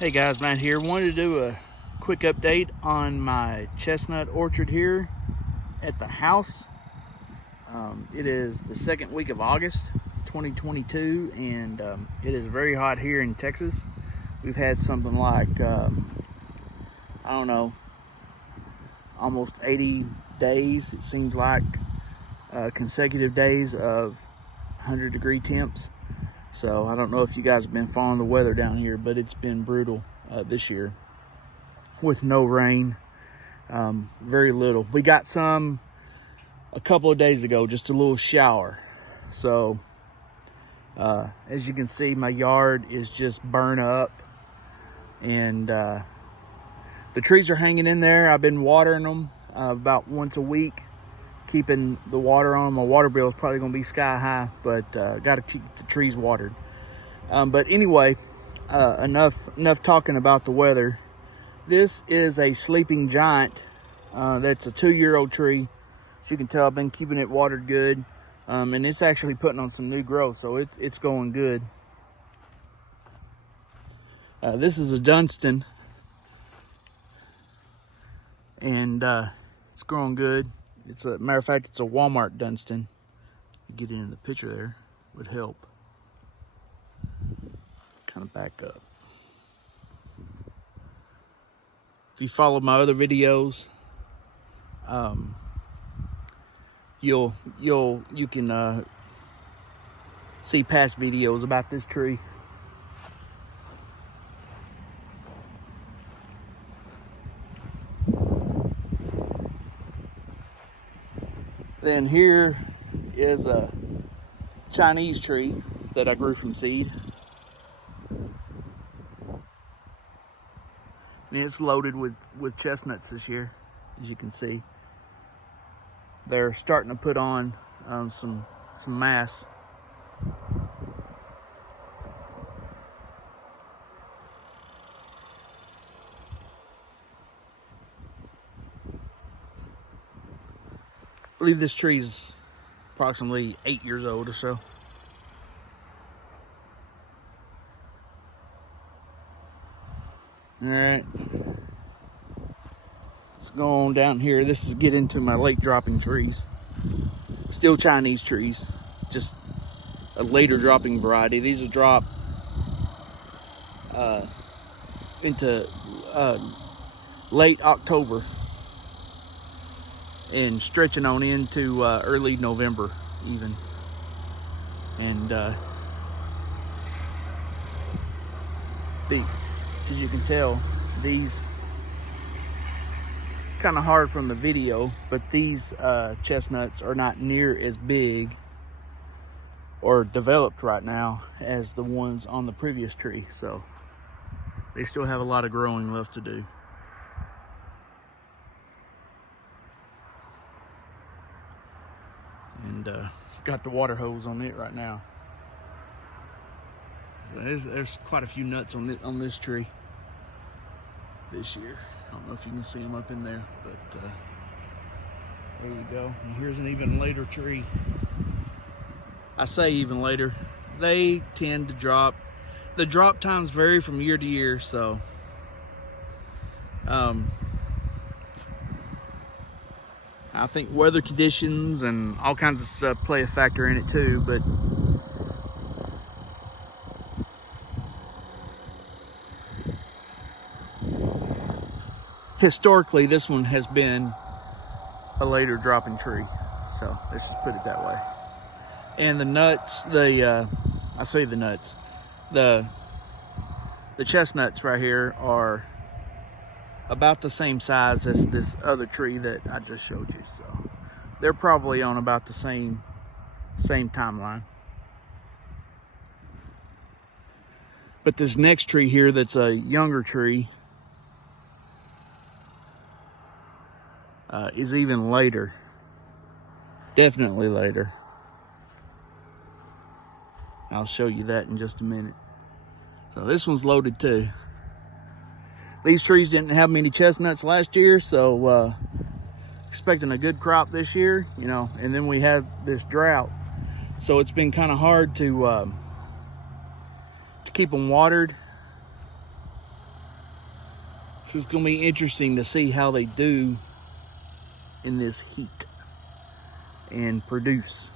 Hey guys, Matt here. Wanted to do a quick update on my chestnut orchard here at the house. It is the second week of August 2022 and it is very hot here in Texas. We've had something like, I don't know, almost 80 days, it seems like, consecutive days of 100-degree temps. So I don't know if you guys have been following the weather down here, but it's been brutal this year with no rain, very little. We got some a couple of days ago, just a little shower. So as you can see, my yard is just burnt up, and the trees are hanging in there. I've been watering them about once a week, keeping the water on. My water bill is probably going to be sky high, but got to keep the trees watered. But anyway, enough talking about the weather. This is a sleeping giant. That's a 2-year-old tree. As you can tell, I've been keeping it watered good, and it's actually putting on some new growth, so it's going good. This is a Dunstan, and it's growing good. It's a matter of fact, it's a Walmart Dunstan. Get in the picture there would help. Kind of back up. If you follow my other videos, you can see past videos about this tree. Then here is a Chinese tree that I grew from seed. And it's loaded with chestnuts this year, as you can see. They're starting to put on some mass. I believe this tree's approximately 8 years old or so. All right, let's go on down here. This is get into my late dropping trees. Still Chinese trees, just a later dropping variety. These will drop into late October and stretching on into early November even. And as you can tell, these kind of hard from the video, but these chestnuts are not near as big or developed right now as the ones on the previous tree, so they still have a lot of growing left to do. And got the water hose on it right now. There's quite a few nuts on this tree this year. I don't know if you can see them up in there, but there you go. And here's an even later tree. I say even later. They tend to drop. The drop times vary from year to year, so I think weather conditions and all kinds of stuff play a factor in it too, but historically, this one has been a later dropping tree, so let's just put it that way. And the nuts, the chestnuts right here are about the same size as this other tree that I just showed you, so they're probably on about the same timeline. But this next tree here, that's a younger tree, is even later. Definitely later. I'll show you that in just a minute. So this one's loaded too. These trees didn't have many chestnuts last year, so expecting a good crop this year, you know, and then we had this drought. So it's been kind of hard to keep them watered So it's going to be interesting to see how they do in this heat and produce.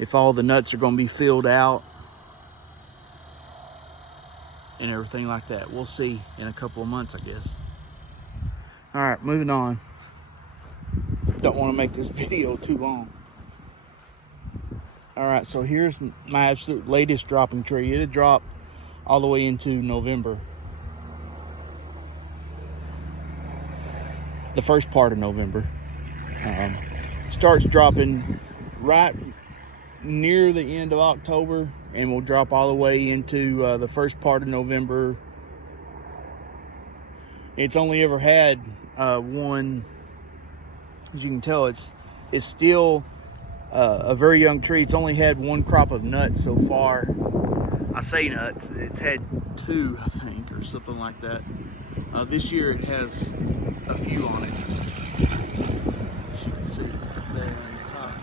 If all the nuts are going to be filled out and everything like that. We'll see in a couple of months, I guess. All right, moving on. Don't want to make this video too long. All right, so here's my absolute latest dropping tree. It'll drop all the way into November. The first part of November. Starts dropping right near the end of October and will drop all the way into the first part of November. It's only ever had one, as you can tell, it's still a very young tree. It's only had one crop of nuts so far. I say nuts, it's had 2, I think, or something like that. This year it has a few on it. As you can see up there on the top.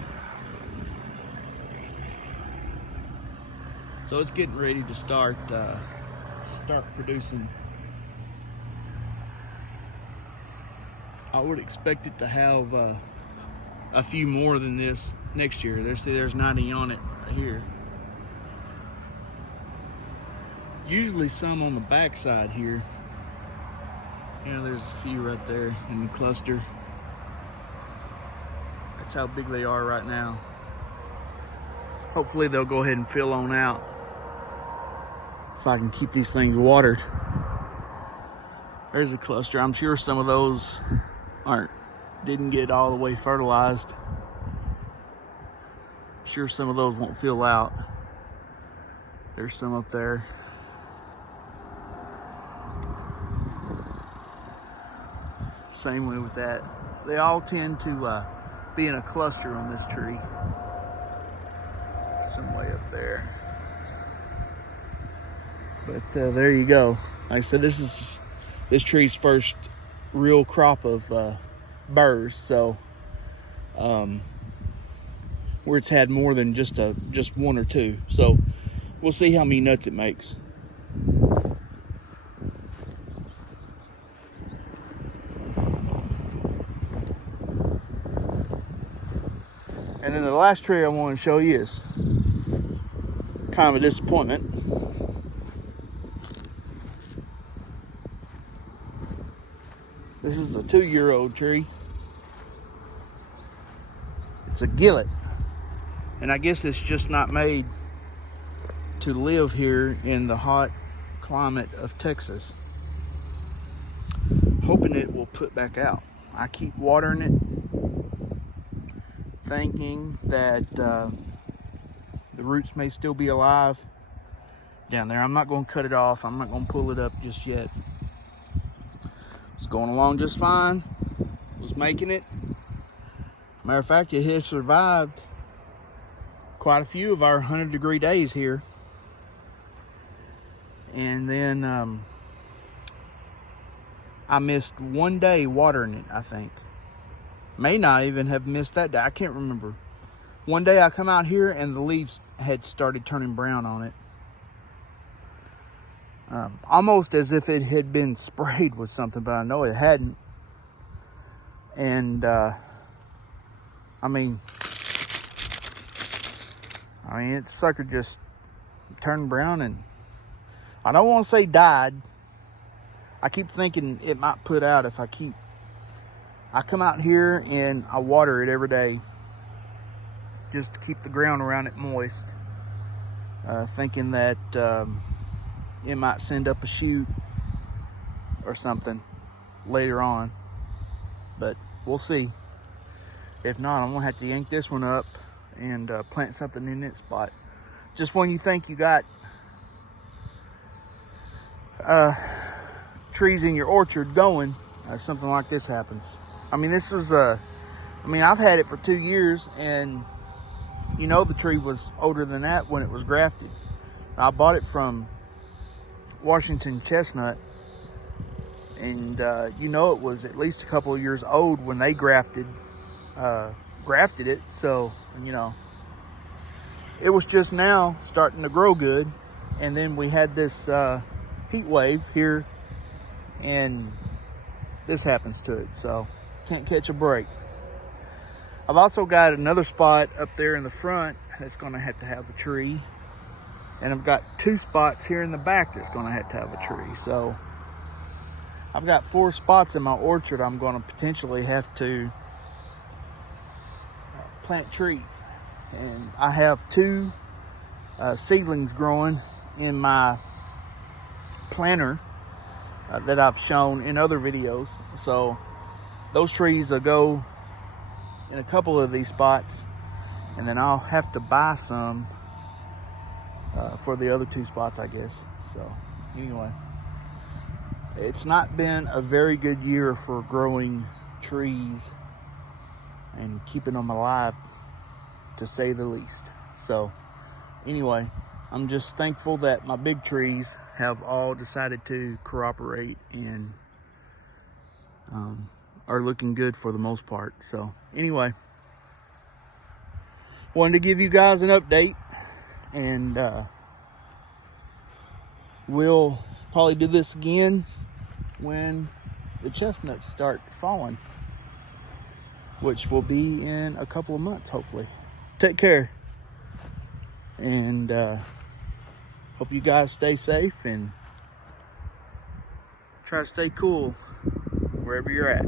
So it's getting ready to start producing. I would expect it to have a few more than this next year. There's 90 on it right here. Usually some on the back side here. Yeah, there's a few right there in the cluster. That's how big they are right now. Hopefully they'll go ahead and fill on out if I can keep these things watered. There's a cluster. I'm sure some of those didn't get all the way fertilized. I'm sure some of those won't fill out. There's some up there. Same way with that. They all tend to be in a cluster on this tree. Some way up there. But there you go. Like I said, this is this tree's first real crop of burrs. So where it's had more than just 1 or 2. So we'll see how many nuts it makes. And then the last tree I want to show you is kind of a disappointment. This is a 2-year-old tree. It's a gillet. And I guess it's just not made to live here in the hot climate of Texas. Hoping it will put back out. I keep watering it, thinking that the roots may still be alive down there. I'm not going to cut it off. I'm not going to pull it up just yet. It's going along just fine. Was making it. Matter of fact, it has survived quite a few of our 100-degree days here. And then I missed 1 day watering it, I think. May not even have missed that day. I can't remember. One day I come out here and the leaves had started turning brown on it. Almost as if it had been sprayed with something, but I know it hadn't. And I mean, the sucker just turned brown, and I don't want to say died. I keep thinking it might put out if I come out here and I water it every day just to keep the ground around it moist, thinking that it might send up a shoot or something later on, but we'll see. If not, I'm gonna have to yank this one up and plant something in its spot. Just when you think you got trees in your orchard going, something like this happens. I mean, this was I've had it for 2 years, and you know the tree was older than that when it was grafted. I bought it from Washington Chestnut, and you know it was at least a couple of years old when they grafted it. So, you know, it was just now starting to grow good, and then we had this heat wave here and this happens to it, so can't catch a break. I've also got another spot up there in the front that's going to have a tree, and I've got 2 spots here in the back that's going to have a tree. So I've got 4 spots in my orchard I'm going to potentially have to plant trees. And I have 2 seedlings growing in my planter that I've shown in other videos. So those trees will go in a couple of these spots, and then I'll have to buy some for the other 2 spots, I guess. So anyway, it's not been a very good year for growing trees and keeping them alive, to say the least. So anyway, I'm just thankful that my big trees have all decided to cooperate and are looking good for the most part. So anyway, wanted to give you guys an update, and we'll probably do this again when the chestnuts start falling, which will be in a couple of months, hopefully. Take care, and hope you guys stay safe and try to stay cool wherever you're at.